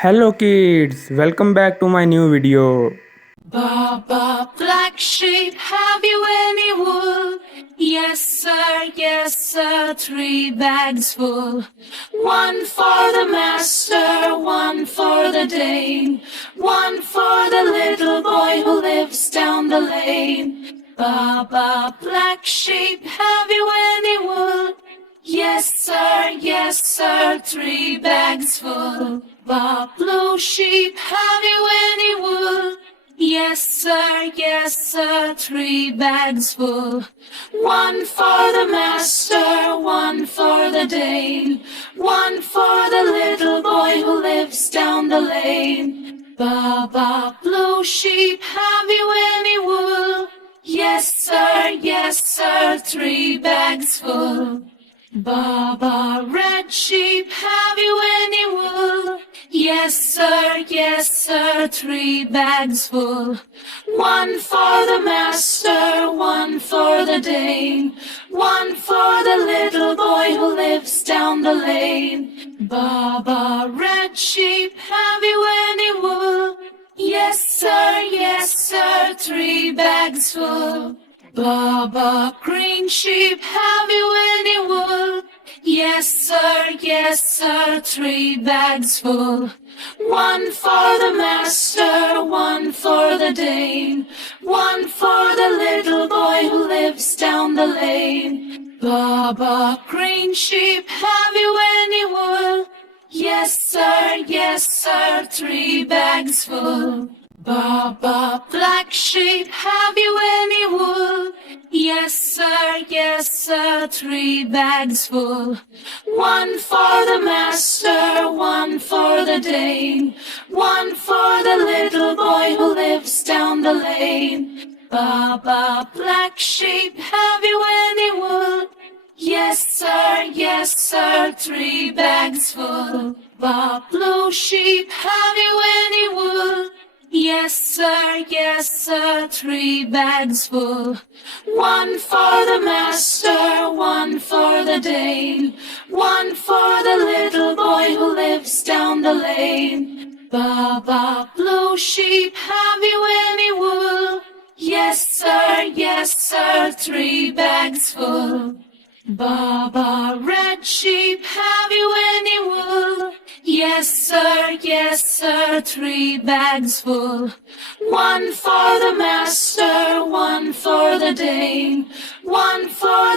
Hello kids, welcome back to my new video. Baba, black sheep, have you any wool? Yes sir, 3 bags full. One for the master, one for the dame, one for the little boy who lives down the lane. Baba, black sheep, have you any wool? Yes sir, 3 bags full. Bob, blue sheep, have you any wool? Yes sir, 3 bags full. One for the master, one for the dame, one for the little boy who lives down the lane. Baba, blue sheep, have you any wool? Yes sir, 3 bags full. Baba, red sheep, have you any wool? Yes sir, 3 bags full. One for the master, one for the dame, one for the little boy who lives down the lane. Baba, red sheep, have you any wool? Yes sir, 3 bags full. Baba, green sheep, have you any wool? Yes sir, 3 bags full. One for the master, one for the dame, one for the little boy who lives down the lane. Baba, green sheep, have you any wool? Yes sir, 3 bags full. Baba, black sheep, have you any wool? Yes sir, 3 bags full. One for the master, one for the dame, one for the little boy who lives down the lane. Baba, black sheep, have you any wool? Yes sir, 3 bags full. Bob, blue sheep, have you any wool? Yes sir, 3 bags full. One for the master, one for the dame, one for the little boy who lives down the lane. Baba, blue sheep, have you any wool? Yes sir, 3 bags full. Baba, red sheep, have you any wool? Yes sir, 3 bags full. One for the master, one for the dame, one for the